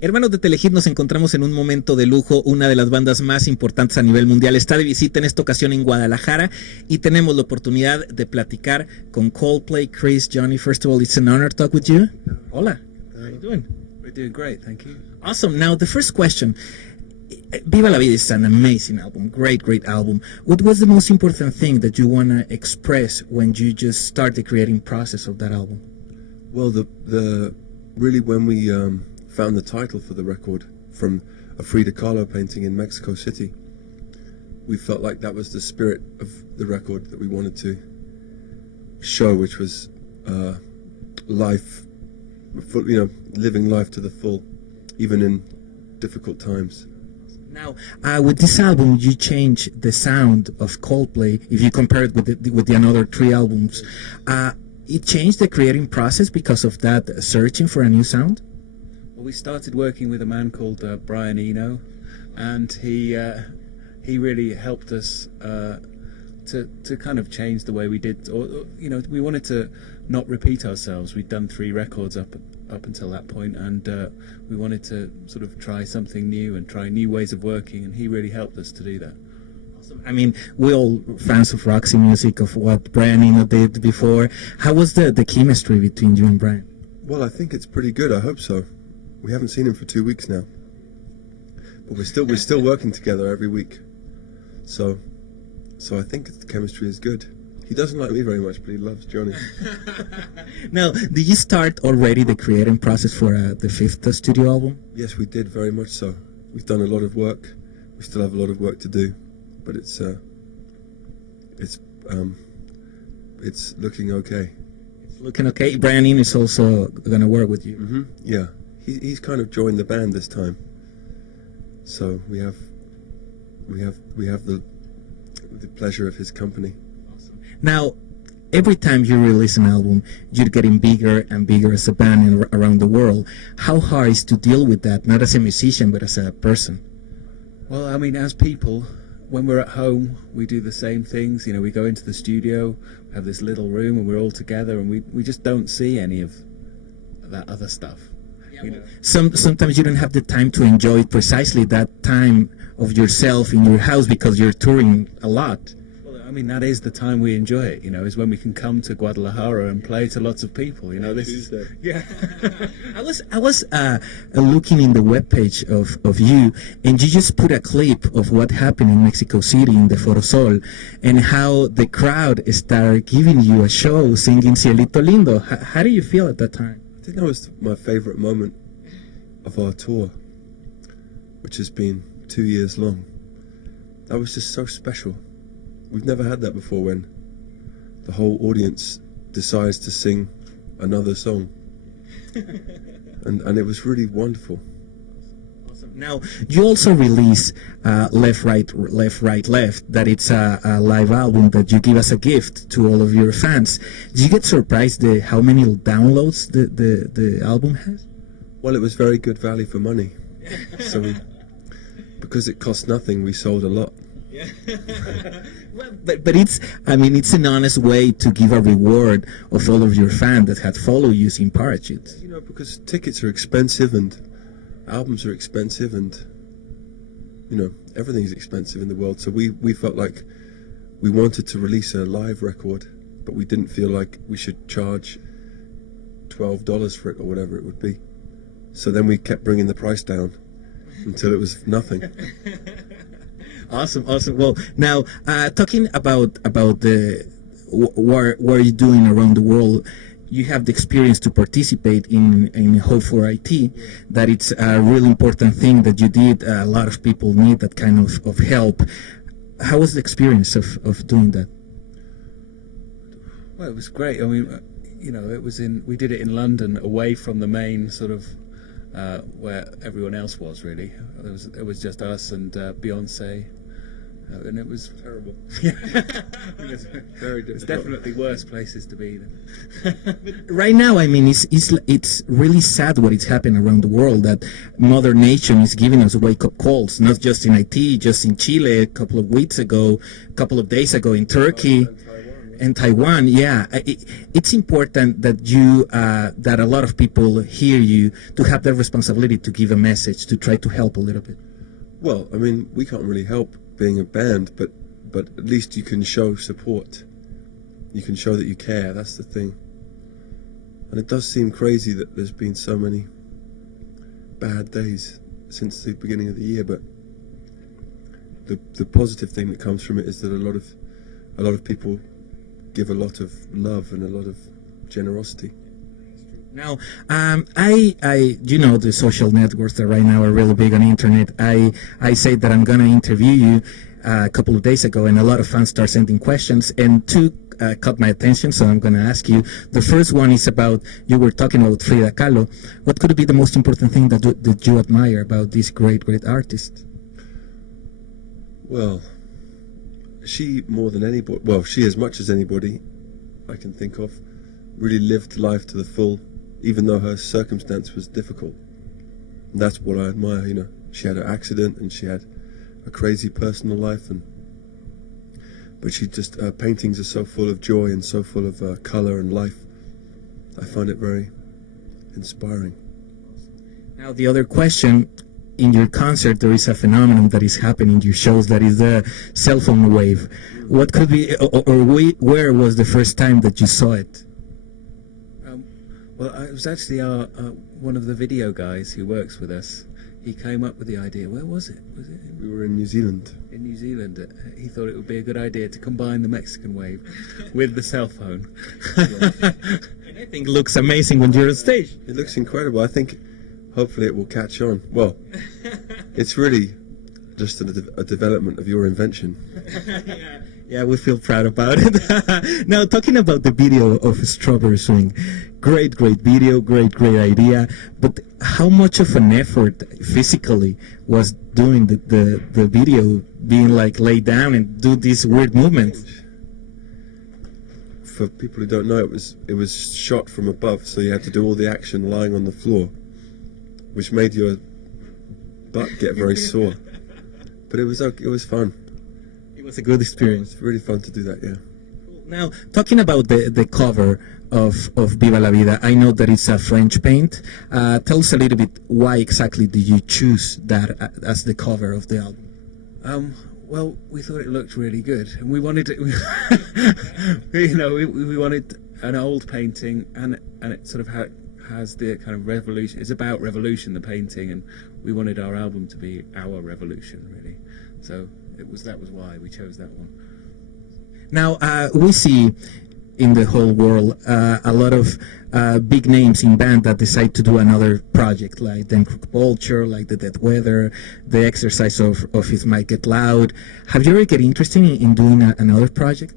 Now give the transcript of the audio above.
Hermanos de Telehit, nos encontramos en un momento de lujo. Una de las bandas más importantes a nivel mundial está de visita en esta ocasión en Guadalajara y tenemos la oportunidad de platicar con Coldplay. Chris, Johnny, first of all, it's an honor to talk with you. Hola. How are you doing? We're doing great, thank you. Awesome. Now, the first question. Viva la Vida is an amazing album, great album. What was the most important thing that you want to express when you just start the creating process of that album? Well, the really when we found the title for the record from a Frida Kahlo painting in Mexico City, we felt like that was the spirit of the record that we wanted to show, which was life, living life to the full, even in difficult times. Now, with this album, you change the sound of Coldplay. If you compare it with the another three albums, it changed the creating process because of that searching for a new sound. Well, we started working with a man called Brian Eno, and he really helped us to kind of change the way we did. We wanted to not repeat ourselves. We'd done 3 records up until that point, and we wanted to sort of try something new and try new ways of working, and he really helped us to do that. I mean, we're all fans of Roxy music, of what Brian Eno did before. How was the chemistry between you and Brian? Well, I think it's pretty good. I hope so. We haven't seen him for 2 weeks now, but we're still working together every week. So I think the chemistry is good. He doesn't like me very much, but he loves Johnny. Now, did you start already the creating process for the 5th studio album? Yes, we did, very much so. We've done a lot of work. We still have a lot of work to do, but it's looking okay. It's looking okay. Brian Eno is also going to work with you. Mm-hmm. Yeah, he's kind of joined the band this time. So we have the pleasure of his company. Now, every time you release an album, you're getting bigger and bigger as a band around the world. How hard is to deal with that, not as a musician, but as a person? Well, I mean, as people, when we're at home, we do the same things. We go into the studio, we have this little room, and we're all together, and we just don't see any of that other stuff. Sometimes you don't have the time to enjoy precisely that time of yourself in your house because you're touring a lot. I mean, that is the time we enjoy it, is when we can come to Guadalajara and play to lots of people, this Tuesday. is, yeah. I was looking in the webpage of you, and you just put a clip of what happened in Mexico City in the Foro Sol, and how the crowd started giving you a show singing Cielito Lindo. How do you feel at that time? I think that was my favorite moment of our tour, which has been 2 years long. That was just so special. We've never had that before, when the whole audience decides to sing another song. and it was really wonderful. Awesome. Now, you also release Left, Right, Left, that it's a live album that you give as a gift to all of your fans. Did you get surprised how many downloads the album has? Well, it was very good value for money. So because it cost nothing, we sold a lot. Yeah. Well, but it's an honest way to give a reward of all of your fans that had followed you in parachutes. Because tickets are expensive and albums are expensive, and everything's expensive in the world. So we felt like we wanted to release a live record, but we didn't feel like we should charge $12 for it or whatever it would be. So then we kept bringing the price down until it was nothing. Awesome. Well, now talking about the what you're doing around the world, you have the experience to participate in Hope for IT. That it's a really important thing that you did. A lot of people need that kind of help. How was the experience of doing that? Well, it was great. I mean, we did it in London, away from the main sort of where everyone else was, really. It was just us and Beyonce, and it was terrible. Very difficult. It's definitely worse places to be than. Right now, I mean, it's really sad what is happening around the world, that Mother Nature is giving us wake-up calls, not just in IT, just in Chile a couple of weeks ago, a couple of days ago in Turkey. In Taiwan, yeah, it's important that you that a lot of people hear you, to have that responsibility to give a message, to try to help a little bit. Well, I mean, we can't really help being a band, but at least you can show support. You can show that you care. That's the thing. And it does seem crazy that there's been so many bad days since the beginning of the year, but the positive thing that comes from it is that a lot of people give a lot of love and a lot of generosity. Now, you know, the social networks that right now are really big on the internet. I say that I'm gonna interview you a couple of days ago, and a lot of fans start sending questions, and two caught my attention, so I'm gonna ask you. The first one is about, you were talking about Frida Kahlo. What could be the most important thing that you admire about this great artist? Well, she more than anybody, well, she as much as anybody I can think of, really lived life to the full, even though her circumstance was difficult. And that's what I admire, you know. She had an accident and she had a crazy personal life, but she just, her paintings are so full of joy and so full of colour and life. I find it very inspiring. Now, the other question, in your concert there is a phenomenon that is happening in your shows, that is the cell phone wave. What could be, where was the first time that you saw it? Well, it was actually one of the video guys who works with us. He came up with the idea. Where was it? Was it We were in New Zealand. in New Zealand? He thought it would be a good idea to combine the Mexican wave with the cell phone. And I think it looks amazing when you're on stage. It looks incredible. I think hopefully it will catch on. Well, it's really just a development of your invention. Yeah, we feel proud about it. Now, talking about the video of Strawberry Swing, great video, great idea. But how much of an effort physically was doing the video, being like laid down and do these weird movements? For people who don't know, it was shot from above, so you had to do all the action lying on the floor, which made your butt get very sore. But it was fun. It was a good experience. It's really fun to do that, yeah. Now, talking about the cover of Viva la Vida, I know that it's a French paint. Tell us a little bit, why exactly did you choose that as the cover of the album? Well, we thought it looked really good, and we wanted it. You know, we wanted an old painting, and it sort of has the kind of revolution. It's about revolution, the painting, and we wanted our album to be our revolution, really. So that was why we chose that one. Now, we see in the whole world a lot of big names in band that decide to do another project, like the Culture, like the Dead Weather, the exercise of It Might Get Loud. Have you ever get interested in doing another project?